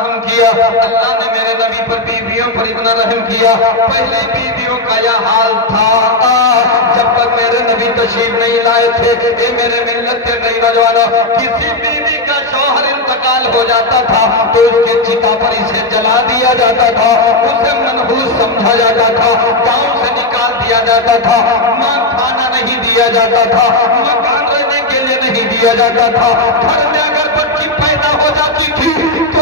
رحم کیا، اللہ نے میرے نبی پر بیویوں پر اتنا رحم کیا۔ پہلے بیویوں کا یہ حال تھا جب تک میرے نبی تشریف نہیں لائے تھے۔ اے میرے ملت کے نئی نوجوانوں، کسی بیوی کا شوہر انتقال ہو جاتا تھا تو اس کے چتا پر اسے جلا دیا جاتا تھا، اسے منحوس سمجھا جاتا تھا، گاؤں سے نکال دیا جاتا تھا، ماں کھانا نہیں دیا جاتا تھا، مکان رہنے کے لیے نہیں دیا جاتا تھا۔ گھر میں اگر بچی پیدا ہو جاتی تھی تو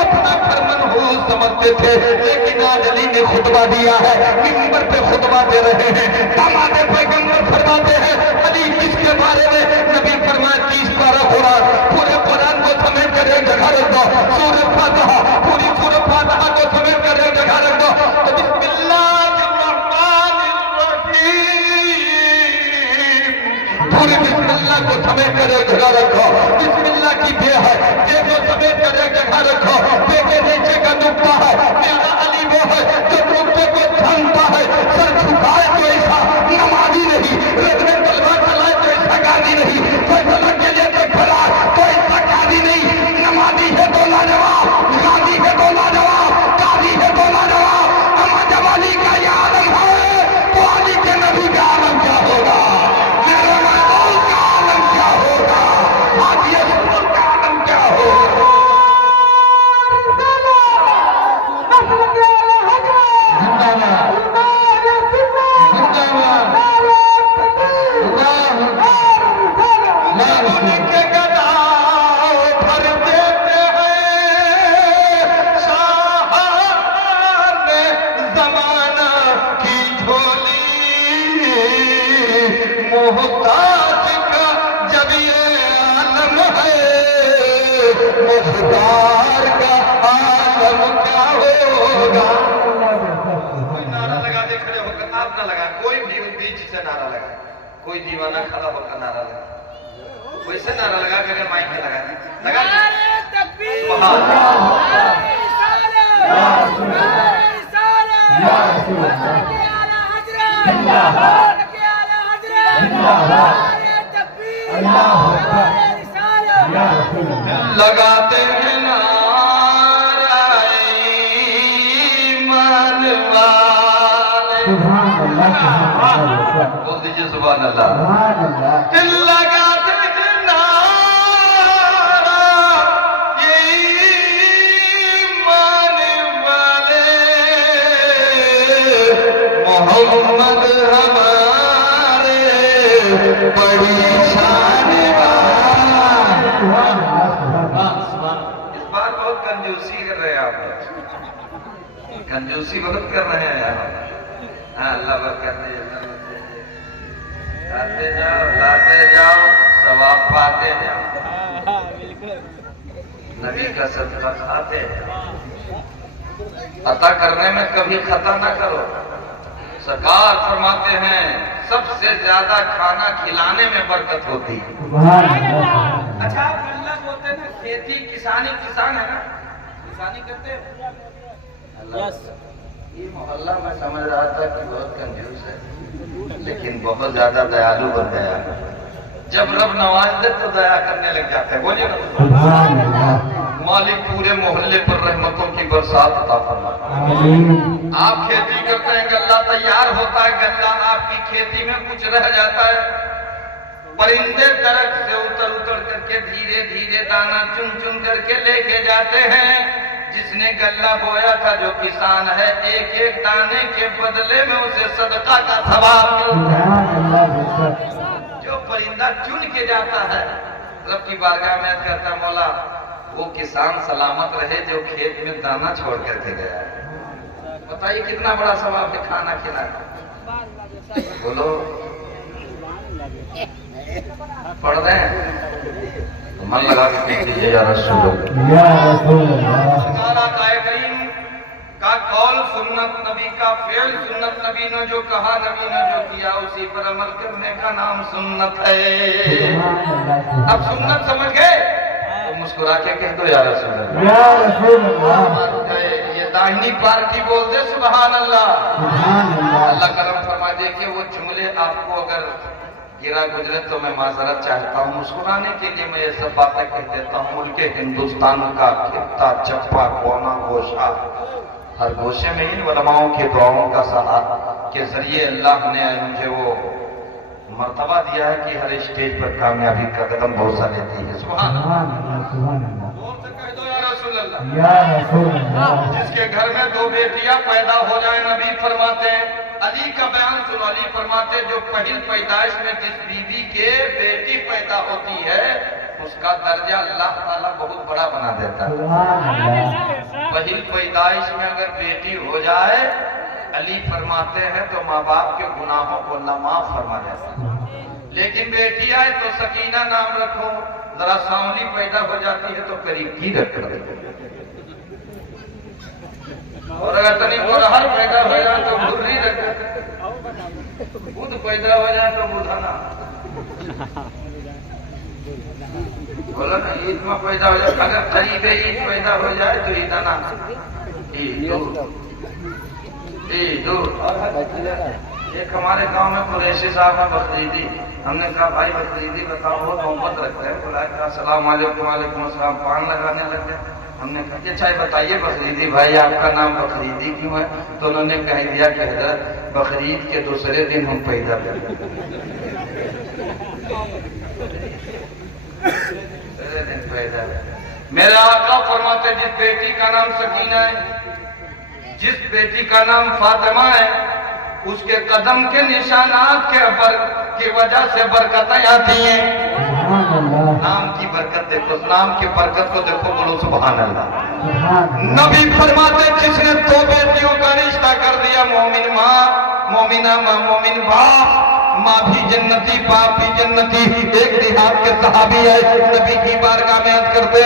اپنا گھر منحوس سمجھتے تھے، لیکن آج علی نے خطبہ دیا ہے، منبر پہ خطبہ دے رہے ہیں، داماد پیغمبر فرماتے ہیں علی کس کے بارے میں؟ نبی فرمایا 30 پارہ قرآن، پورے قرآن کو سمیٹ کر ایک جگہ رکھ دو، سورہ فاتحہ، پوری سورہ فاتحہ کو سمیٹ کر ایک جگہ رکھ دو، تو بسم اللہ الرحمن الرحیم، پوری بسم اللہ کو سمیٹ کر ایک جگہ رکھو، بسم اللہ کی بے ہے، بے کو سمیٹ کر ایک جگہ رکھو، بے کے نیچے کا نقطہ ہے، میرا علی وہ ہے جو نقطے کو تھامتا ہے، سر جھکائے تو ایسا نمازی نہیں، رد میں تلوار چلائے تو ایسا گاندھی نہیں، فیصلہ کے لیے تو کھڑا تو ایسا قاضی نہیں، نمازی ہے تو لاجواب، غازی ہے تو لاجواب، قاضی ہے تو لاجواب۔ اما جب علی کا یہ عالم ہے تو علی کے نبی کا عالم کیا ہوگا؟ میرے محبوب کا عالم کیا ہوگا؟ آج یہ سور کا عالم کیا ہوگا؟ محتاج کا جب یہ عالم ہے، مختار کا عالم کیا ہوگا؟ کوئی نعرہ لگا دے کھڑے ہو کر، آپ نہ لگا، کوئی بھی بیچ سے نعرہ لگا، کوئی دیوانہ کھڑا ہو کر نعرہ لگا، کوئی سے نعرہ لگا کہ مائک میں لگا لگا سبحان لگاتے ہیں نعرہ ایمان والے، بول دیجئے سبحان اللہ، لگاتے ہیں نعرہ ایمان والے، محمد ہمارے بڑی شان والے۔ اس بار بہت کنجوسی کر رہے ہیں آپ، کنجوسی بہت کر رہے ہیں آپ۔ ہاں اللہ برکت دے، لاتے جاؤ لاتے جاؤ، ثواب پاتے جاؤ، نبی کا صدقہ کھاتے جاؤ، عطا کرنے میں کبھی خطا نہ کرو۔ سرکار فرماتے ہیں سب سے زیادہ کھانا کھلانے میں برکت ہوتی ہے۔ اچھا آپ اللہ بولتے ہیں نا، کھیتی کسانی، کسان ہے نا، کسانی کرتے ہیں۔ یہ محلہ میں سمجھ رہا تھا کہ بہت کنجوس ہے، لیکن بہت زیادہ دیالو بن گیا۔ جب رب نواز دے تو دیا کرنے لگ جاتے ہیں، بولیے نا، مالک پورے محلے پر رحمتوں کی برسات عطا فرمائے۔ آپ کھیتی کرتے ہیں، غلہ تیار ہوتا ہے، غلہ آپ کی کھیتی میں کچھ رہ جاتا ہے، پرندے درخت سے اتر کر کے دھیرے دھیرے دانا چن چن کر کے لے کے جاتے ہیں۔ جس نے غلہ بویا تھا جو کسان ہے، ایک ایک دانے کے بدلے میں اسے صدقہ کا ثواب ملتا ہے۔ جو پرندہ چن کے جاتا ہے، رب کی بارگاہ میں عرض کرتا مولا وہ کسان سلامت رہے جو کھیت میں دانا چھوڑ کر کے گیا ہے۔ بتائیے کتنا بڑا ثواب ہے کھانا کھلانا۔ بولو پڑھ رہے ہیں، من لگا کے کہیے یا رسول اللہ۔ آقائے کریم کا قول سنت، نبی کا فعل سنت، نبی نے جو کہا، نبی نے جو کیا، اسی پر عمل کرنے کا نام سنت ہے۔ اب سنت سمجھ گئے تو مسکرا کے کہہ دو یا رسول اللہ، یا رسول اللہ۔ یہ داہنی پارٹی بول دے سبحان اللہ۔ اللہ کرم فرما دے کہ وہ جملے آپ کو اگر गिरा गुजरे तो मैं माजरत चाहता हूँ, मुस्कुराने के लिए मैं ये सब बातें कह देता हूँ। मुल्क हिंदुस्तान का खिता चप्पा कोना गोशा, हर गोशे में इन उलमाओं की दुआओं का सहारा के जरिए अल्लाह ने मुझे वो मर्तबा दिया है कि हर स्टेज पर कामयाबी का कदम भरोसा लेती है। सुभान अल्लाह। या रसूल अल्लाह। जिसके घर में दो बेटियां पैदा हो जाए, नबी फरमाते हैं, अली का बयान सुनो, अली फरमाते जो पहली पैदाइश में जिस बीवी के बेटी पैदा होती है उसका दर्जा अल्लाह ताला बहुत बड़ा बना देता है। पहली पैदाइश में अगर बेटी हो जाए, अली फरमाते हैं तो माँ बाप के गुनाहों को अल्लाह माफ फरमा देता है। लेकिन बेटी आए तो सकीना नाम रखो, जरा सांवली पैदा हो जाती है तो करीब की रख दो, और अगर तनी बुढ़हर पैदा हो जाए तो बुढ़ी रख दो, बुध पैदा हो जाए तो बुढ़ाना बोला ना, ईद में पैदा हो जाए, अगर करीब ईद पैदा हो जाए तो ईदाना एक हमारे गांव में कुरैशी साहब है बकरीदी, हमने कहा भाई बकरीदी बताओ, वो मोहब्बत रखते हैं, बोला अस्सलाम वालेकुम, वालेकुम अस्सलाम, पान लगाने लग गए। हमने कहा अच्छा बताइए बकरीदी भाई आपका नाम बकरीदी क्यों है? तो उन्होंने कह दिया कि हजरत बकरीद के दूसरे दिन हम पैदा हुए। मेरे आका फरमाते जिस बेटी का नाम सकीना है, जिस बेटी का नाम फातिमा है, उसके कदम के निशानात की वजह से बरकतें आती हैं। नाम की बरकत देखो, नाम की बरकत को देखो, बोलो सुभान अल्लाह। नबी फरमाते जिसने दो बेटियों का रिश्ता कर दिया, मोमिन माँ, मोमिना माँ, मोमिन बाप, माँ भी जन्नती बाप भी जन्नती। एक देहात के सहाबी है, नबी की बारगाह में अर्ज करते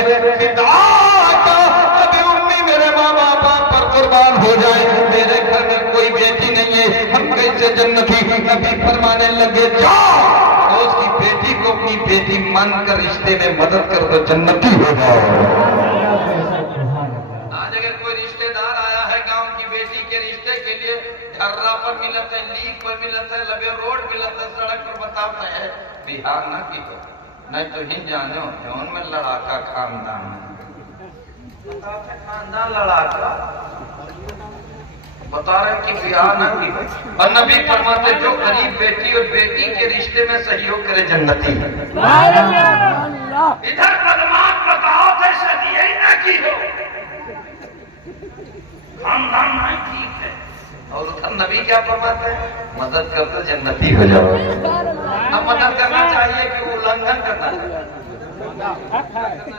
अभी उम्मी मेरे माँ बाप पर कुर्बान हो जाए, मेरे घर में कोई बेटी नहीं है, हम कैसे जन्नती? नबी फरमाने लगे जाओ और उसकी बेटी को अपनी बेटी मानकर रिश्ते में मदद कर दो, जन्नती हो जाओ। आज अगर कोई रिश्तेदार आया है गांव की बेटी के रिश्ते के लिए, ढर्रा पर मिलत है, लीक पर मिलत है, लबे रोड मिलत है, सड़क पर बताता है बिहार न की हो, नहीं तो ही जाने हो उनमें लड़ाका खानदान, खानदान लड़ाका बता रहे कि बिहार न की हो। और नबी फरमाते जो गरीब बेटी और बेटी के रिश्ते में सहयोग करे जन्नती है। इधर बदमाश बताओ थे शादी यही ना की हो, खानदान नहीं ठीक है, और उधर नबी क्या फरमाते हैं मदद कर दो जन्नती हो जाओ। अब मदद करना चाहिए कि उल्लंघन करना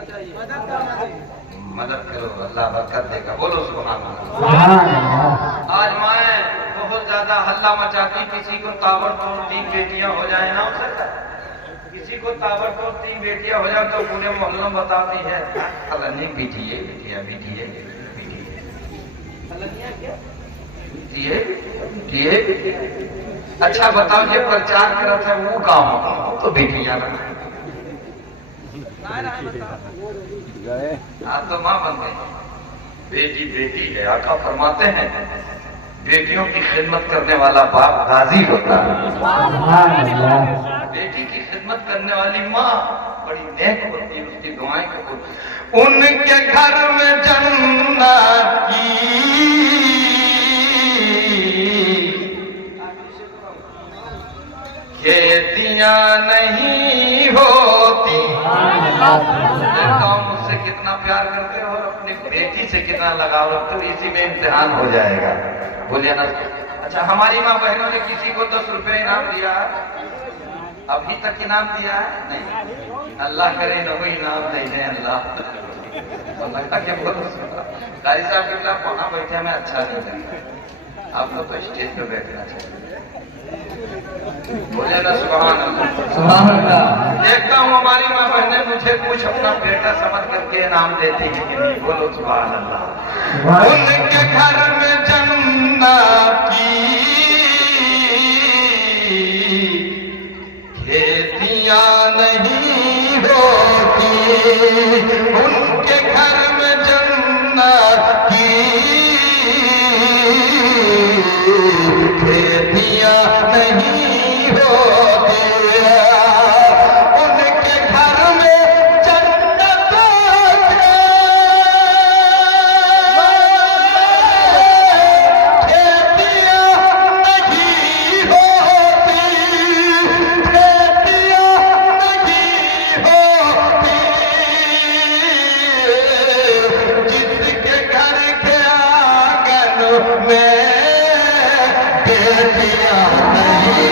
चाहिए? मदद करो, अल्लाह बरकत देगा, बोलो सुभान अल्लाह। आज माए बहुत ज्यादा हल्ला मचाती, किसी को ताबड़तोड़ 3 बेटियां हो जाए ना, किसी को ताबड़तोड़ 3 बेटियां हो जाए तो पूरे मोहल्लों बताती है फलानी बेटिए बेटिया बेटिए बेटिए। अच्छा बताओ ये प्रचार कर रहा था वो गाँव तो बेटियां तो माँ बन गई, बेटी बेटी है। आका फरमाते हैं बेटियों की खिदमत करने वाला बाप गाजी होता है, बेटी की खिदमत करने वाली माँ बड़ी नेक होती है, उसकी दुआएं कबूल। उनके घर में जन्नत की खेतियां नहीं होती। मुझसे कितना प्यार करते हो और अपनी बेटी से कितना लगाव रखते हो, इसी में इम्तिहान हो जाएगा, बोलिए ना। अच्छा हमारी माँ बहनों ने किसी को 10 रुपए इनाम दिया है? अभी तक इनाम दिया है? नहीं। अल्लाह करे न कोई इनाम दे दे अल्लाह। कारी साहब के खिलाफ वहां बैठे में अच्छा नहीं लगता, आप लोग तो स्टेज पे बैठना चाहिए, बोले ना सुभान अल्लाह। देखता हूँ हमारी माँ बहनें मुझे कुछ अपना बेटा समझ करके इनाम देती है कि नहीं, बोलो सुभान अल्लाह। उनके घर में जन्नत की खेतियां नहीं होती, उनके घर में जन्नत की खेतियां नहीं होती। बेटियां नहीं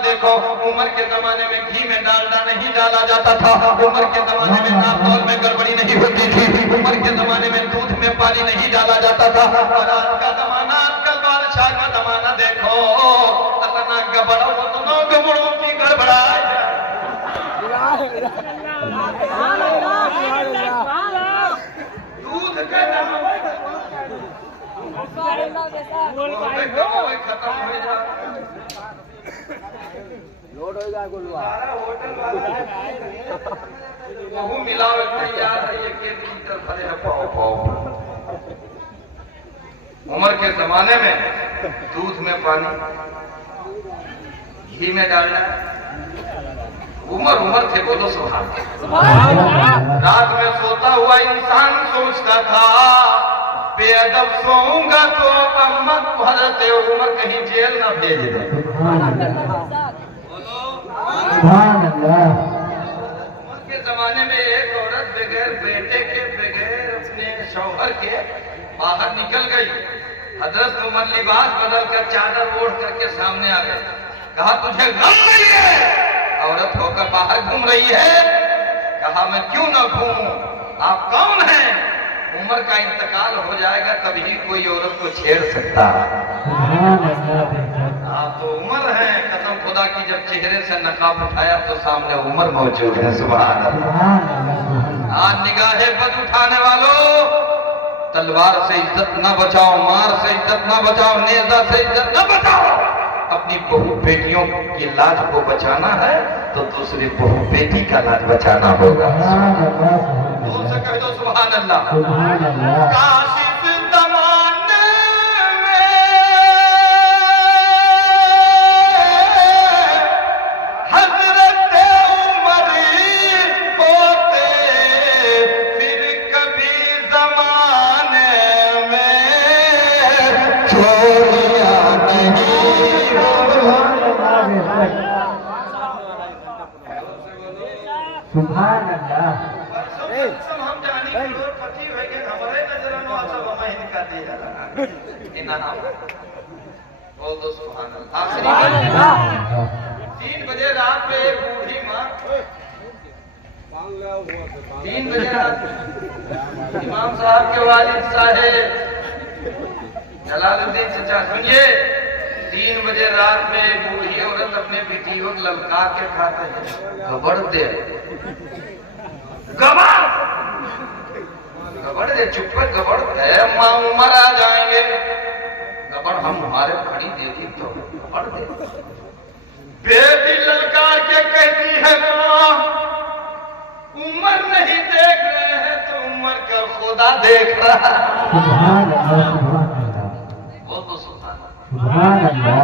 देखो, उमर के जमाने में घी में डालडा नहीं डाला जाता था, उमर के जमाने में नापतोल में गड़बड़ी नहीं होती थी, उमर के जमाने में दूध में पानी नहीं डाला जाता था। और आज का जमाना, आजकल बादशाह का जमाना देखो, अपना गबड़ों दोनों गबड़ों की गड़बड़ाए दूध का खत्म हो जाए बहु मिलाओ तैयार है ये के लीटर भरे पाओ पाओ। उमर के जमाने में दूध में पानी घी में डालना, उमर थे, बोलो सुभान अल्लाह। रात में सोता हुआ इंसान सोचता था बेअदब सोऊंगा तो अम्मा हजरत उमर कहीं जेल न भेज दे। उमर के जमाने में एक औरत बगैर बेटे के, बगैर अपने शौहर के बाहर निकल गई। हजरत उमर लिबास बदल कर चादर ओढ़ करके सामने आ गए, कहा तुझे गम नहीं है? औरत होकर बाहर घूम रही है। कहा मैं क्यों न घूमूं, आप कौन हैं? उमर का इंतकाल हो जाएगा तभी कोई औरत को छेड़ सकता है। आप तो उमर हैं, कसम खुदा की जब चेहरे से नकाब उठाया तो सामने उमर मौजूद है। सुभान अल्लाह। आज निगाहे बद उठाने वालों, तलवार से इज्जत न बचाओ, मार से इज्जत न बचाओ, नेजा से इज्जत न बचाओ। अपनी बहू बेटियों की लाज को बचाना है तो दूसरी बहू बेटी का लाज बचाना होगा। से कह दो सुभान अल्लाह। काशिफ ज़माने में हज़रत उमर होते, फिर कभी ज़माने में चोरियां नहीं सुभान अल्लाह। हम जानी करोड़पति हो गए, हमारे नजर में सब हमें इनका दे रहा इनाम। बोल दो सुभान अल्लाह। 3 बजे रात में एक बूढ़ी माँ, 3 बजे रात इमाम साहब के वालिद साहेब जलालुद्दीन चचा, सुनिए, 3 बजे रात में एक बूढ़ी औरत अपने बेटियों को ललका के खाते हैं, गबड़ दे, गबड़ दे, चुप पर गबड़ है, माँ उमर आ जाएंगे, गबड़ हम हमारे खड़ी देती तो गबड़ दे। बेटी ललकार के कहती है माँ उमर नहीं देख रहे हैं तो उमर का खुदा देख रहा है। वो तो सुभान अल्लाह।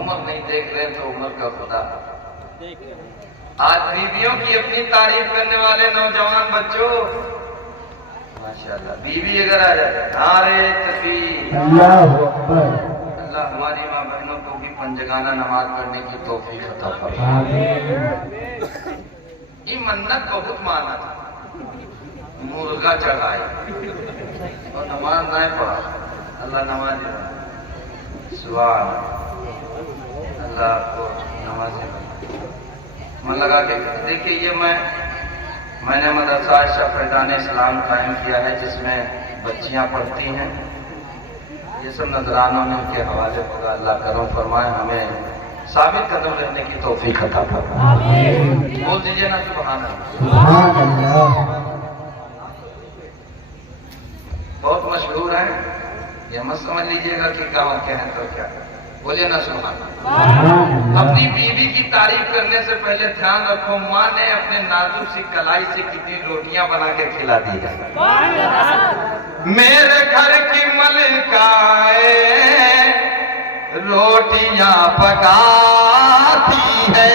उमर नहीं देख रहे तो उमर का खुदा। आज बीवियों की अपनी तारीफ करने वाले नौजवान बच्चों, माशाअल्लाह, बीवी अगर आ जाए नारे तकबीर, अल्लाह हमारी माँ बहनों को भी पंजगाना नमाज पढ़ने की तौफीक अता फरमाए। ये मन्नत बहुत माना था, मुर्गा चढ़ाए और नमाज नहीं पढ़ा, अल्लाह नमाज सुभान अल्लाह को नमाज मन लगा के देखिए। ये मैंने मदरसा शफ़ैदान इस्लाम कायम किया है जिसमें बच्चियां पढ़ती हैं। ये सब नजरानों में उनके हवाले होगा। अल्लाह करम फरमाए, हमें ثابت قدم رہنے کی توفیق عطا فرمائے. بول دیجئے نا سبحان اللہ. سبحان اللہ. بہت مشہور ہے، یہ مت سمجھ لیجئے گا کہ گاؤں کے ہیں تو کیا. بولے نا سبحان اللہ. اپنی بیوی کی تعریف کرنے سے پہلے دھیان رکھو ماں نے اپنے نازک سی کلائی سے کتنی روٹیاں بنا کے کھلا دی ہے. میرے گھر کی ملکائے روٹیاں پکاتی ہے،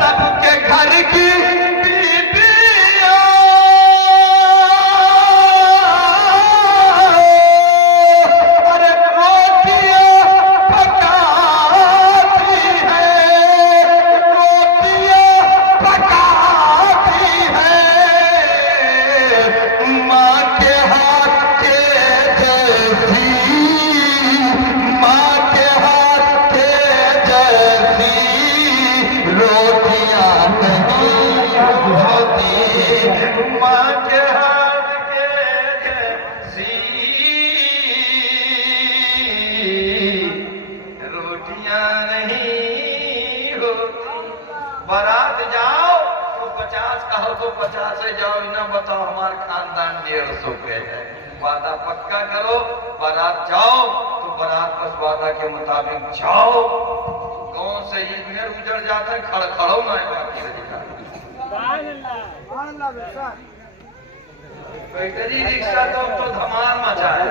سب کے گھر کی بارات جاؤ تو 50 کہو تو 50 سے جاؤ، نہ بتاؤ ہمارا خاندان 150 پہ ہے. وعدہ پکا کرو، بارات جاؤ تو بارات بس وعدہ کے مطابق جاؤ. کون سے عید میں اجڑ جاتا ہے کھڑو نہ بیٹری رکشہ تو دھمال مچا ہے.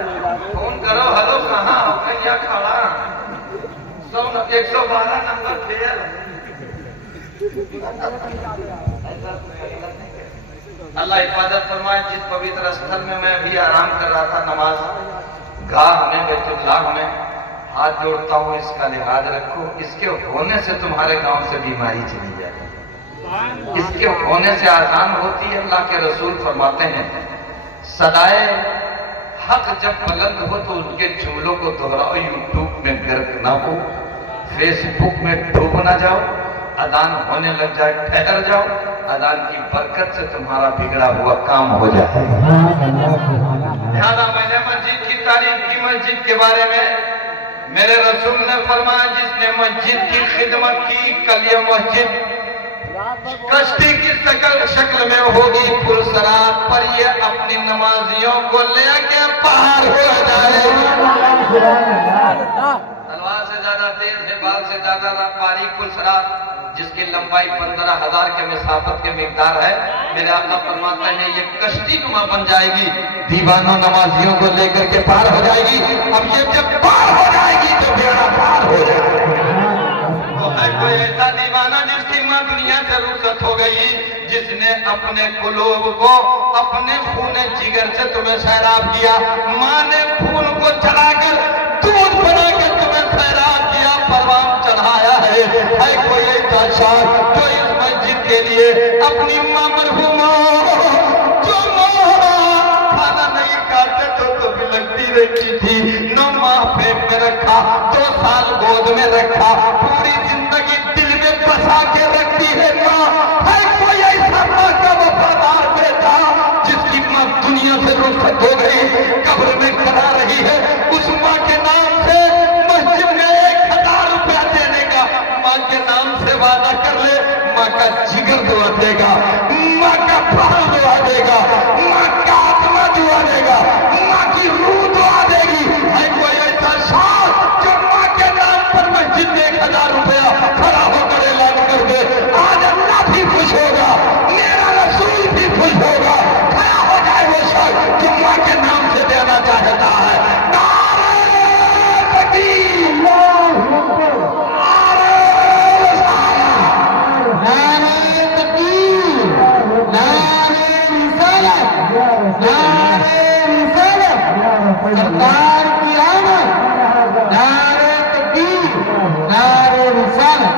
فون کرو ہلو کہاں کیا کھڑا 112 نمبر فیل. اللہ حفاظت فرمائے. جس پوتر استھل میں میں ابھی آرام کر رہا تھا نماز گاہ میں بیت اللہ میں ہاتھ جوڑتا ہوں، اس کا لحاظ رکھو. اس کے ہونے سے تمہارے گاؤں سے بیماری چلی جائے، اس کے ہونے سے آسان ہوتی ہے. اللہ کے رسول فرماتے ہیں صدائے حق جب بلند ہو تو ان کے جملوں کو دہراؤ. یوٹیوب میں گرک نہ ہو، فیس بک میں ڈوب نہ جاؤ. اذان ہونے لگ جائے ٹھہر جاؤ، اذان کی برکت سے تمہارا بگڑا ہوا کام ہو جائے. لہذا میں نے مسجد کی تعریف کی. مسجد کے بارے میں میرے رسول نے فرمایا جس نے مسجد کی خدمت کی کل یہ مسجد کشتی کی شکل میں ہوگی پرسرات پر، یہ اپنی نمازیوں کو لے کے پار ہو جائے. تلوار سے زیادہ تیز ہے، بال سے زیادہ باریک پرسرات جس کی لمبائی 15,000 کے مسافت کے مقدار ہے. میرے آقا فرماتے ہیں یہ کشتی نما بن جائے گی، دیوانوں نمازیوں کو لے کر کے پار ہو جائے گی. اب یہ جب پار ہو جائے گی تو بیڑا پار ہو جائے گا. تو ہے کوئی ایسا دیوانہ جس کی ماں دنیا سے رخصت ہو گئی، جس نے اپنے قلوب کو اپنے خون جگر سے تمہیں سیراب کیا. ماں نے خون کو چڑھا کر دودھ بنا کر تمہیں سیراب کیا، پروان چڑھایا ہے. کوئی ایسا شخص جو اس مسجد کے لیے اپنی ماں مرحومہ جو کھانا نہیں کھاتے تو بھی لگتی رہتی تھی، 9 ماہ پیٹ میں رکھا، 2 سال گود میں رکھا، پوری زندگی دل میں بسا کے رکھتی ہے ماں. ہے کوئی ایسا ماں کا وفادار بیٹا جس کی ماں دنیا سے رخصت ہو گئی، قبر میں کھڑا رہی ہے، اس ماں کے نام سے مسجد میں 1000 روپیہ دینے کا ماں کے نام سے وعدہ کر لے. ماں کا جگر دعا دے گا، ماں کا پھل دعا دے گا، ماں کا آتما دعا دے گا، ماں کی روح دعا دے گی. ہے کوئی ایسا شخص جو ماں کے نام پر مسجد میں 1000 روپیہ کھڑا ہو کر اعلان کر دے. آج اللہ بھی خوش ہوگا، میرا رسول بھی خوش ہوگا. کھڑا ہو جائے وہ شخص جو ماں کے نام سے دینا چاہتا ہے. سرکار کی آمد، نعرہ تکبیر، نعرہ رسالت.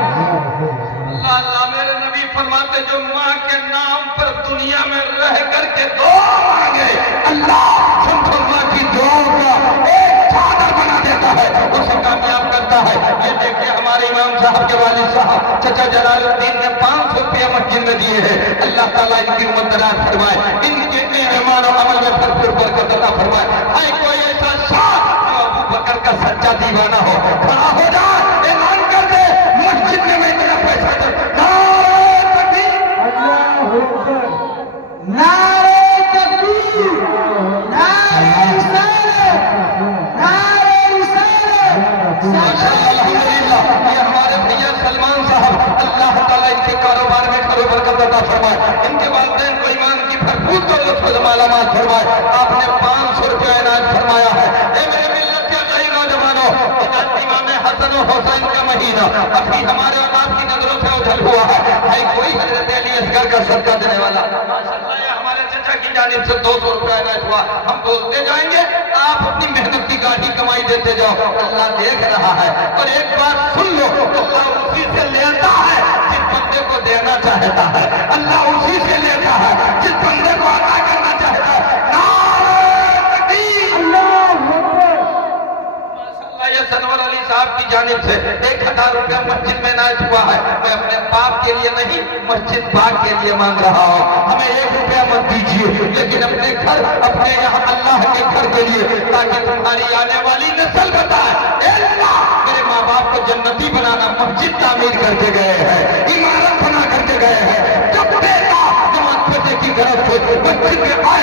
اللہ میرے نبی فرماتے جو ماں کے نام پر دنیا میں رہ کر کے دعا مانگے، اللہ ماں کی دعاؤں کا ایک چادر بنا دیتا ہے، اسے کامیاب کرتا ہے. یہ دیکھیں ہمارے امام صاحب کے والد صاحب چچا جلال الدین نے 500 روپیہ مسجد میں دیے ہیں. اللہ تعالیٰ ان کی امت دراز فرمائے، ان کے ایمان و عمل میں بھرپور برکت عطا فرمائے. ہے کوئی ایسا شخص جو ابو بکر کا سچا دیوانہ ہو، کھڑا ہو جائے اعلان से माला माल फरमाए। आपने 500 रुपया इनाम फरमाया है। ए मेरे मिल्लत के कई नौजवानों, इमाम हसन और हुसैन का महीना अभी हमारे और आपकी नजरों से उछल हुआ है। भाई कोई हजरत अली असगर का सदका देने वाला? माशाअल्लाह, ये हमारे चचा की जानिब से 200 रुपया इनाम हुआ। हम बोलते जाएंगे, आप अपनी मेहनत की गाढ़ी कमाई देते जाओ। अल्लाह देख रहा है। और एक बात सुन लो, अल्लाह उसी से लेता है जिस बंदे को देना चाहता है। अल्लाह उसी से लेता है जिस बंदे को अता करना चाहता है। नारे तकबीर। माशाअल्लाह, ये सनवर अली साहब की जानिब से 1000 रुपया मस्जिद में इनायत हुआ है। मैं अपने बाप के लिए नहीं, मस्जिद पाक के लिए मांग रहा हूँ। हमें 1 रुपया मत दीजिए, लेकिन अपने घर, अपने यहाँ अल्लाह के घर के लिए, ताकि तुम्हारी आने वाली नस्ल बताए, ए अल्लाह मेरे माँ बाप को जन्नती बनाना। मस्जिद तामीर करके गए हैं, इमारत बना करके गए हैं। जब बेटा जमात पे की गरज से मस्जिद में आए